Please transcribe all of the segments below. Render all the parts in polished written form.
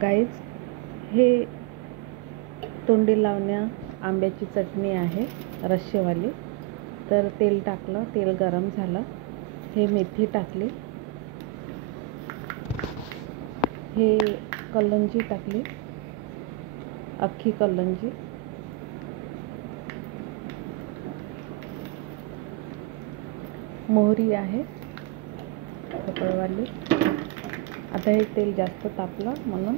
Guys, हे तोंडी लावण्या आंब्याची चटणी आहे रस्सेवाली. तर तेल टाकलं, तेल गरम झालं, हे मेथी टाकली, हे कलंजी टाकली, अख्खी कलंजी, मोहरी आहे पकडवाली. आता हे तेल जास्त तापलं म्हणून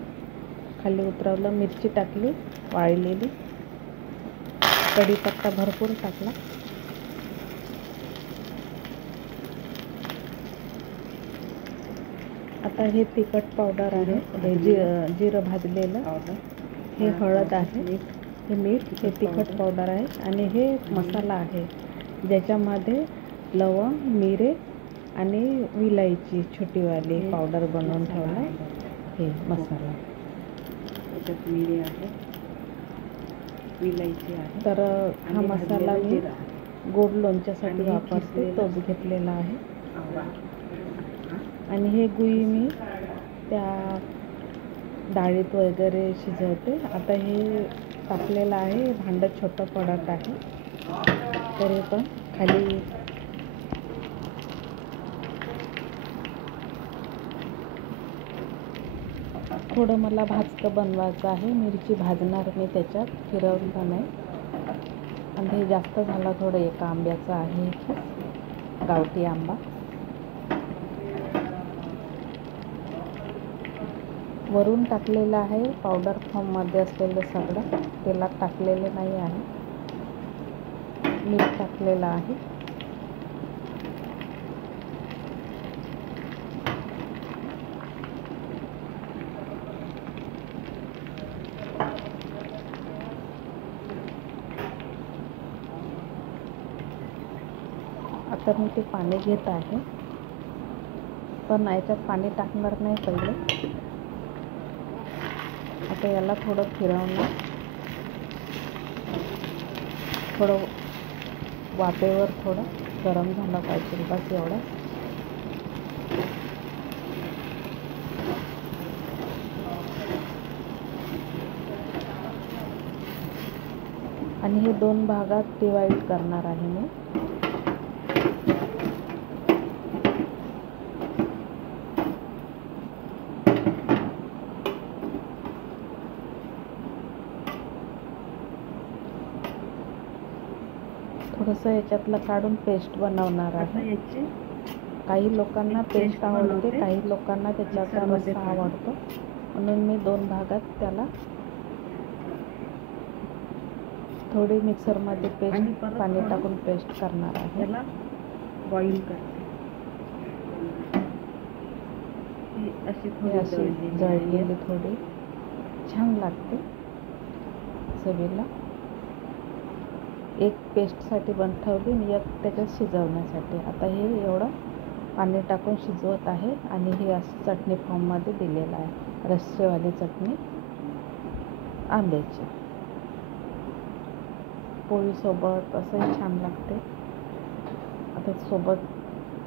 खाली उतरवलं. मिरची टाकली वाळलेली, कढीपत्ता भरपूर टाकला. आता हे तिखट पावडर आहे, हे जिरं भाजलेलं, हे हळद आहे, हे मीठ, हे तिखट पावडर आहे आणि हे मसाला आहे ज्याच्यामध्ये लवंग, मिरे आणि विलायची छोटीवाली पावडर बनवून ठेवला. हे मसाला त्याच्यात मिरे आहे, विलायची आहे. तर हा मसाला मी गोड लोणच्यासाठी वापरते, तोच घेतलेला आहे. आणि हे गुई मी त्या डाळीत वगैरे शिजवते. आता हे टाकलेलं आहे, भांडं छोटं पडत आहे तरी पण खाली थोडं मला भाजकं बनवायचं आहे. मिरची भाजणार मी त्याच्यात, फिरवलं नाही. आणि हे जास्त झालं थोडं, एका आंब्याचं आहे, गावठी आंबा. वरून टाकलेलं आहे पावडर फॉर्ममध्ये असलेलं सगळं, तेलात टाकलेलं नाही आहे. मीठ टाकलेलं आहे. आता मी ते पाणी घेत आहे, पण याच्यात पाणी टाकणार नाही पहिले. आता याला थोडं फिरवणार, थोडं वाफेवर थोडं गरम झालं पाहिजे, बस एवढं. आणि हे 2 भागात डिवाइड करणार आहे मी. थोडंसं याच्यातलं काढून पेस्ट बनवणार आहे. काही लोकांना पेस्ट आवडते, काही लोकांना त्याच्याचा रस्सा आवडतो, म्हणून मी 2 भागात त्याला थोडी मिक्सरमध्ये पेस्ट पाणी टाकून पेस्ट करणार आहे. त्याला बॉईल करते, अशी जळलेली थोडी छान लागते चवीला. एक पेस्टसाठी ठेवली आणि एक त्याच्यात शिजवण्यासाठी. आता हे एवढं पाणी टाकून शिजवत आहे. आणि हे असं चटणी फॉर्ममध्ये दिलेलं आहे, रस्सेवाली चटणी आंब्याची. पोळीसोबत असंही छान लागते. आता सोबत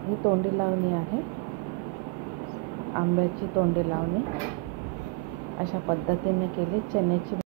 ही तोंडी लावणी आहे, आंब्याची तोंडी लावणी. अशा पद्धतीने केली. चण्याची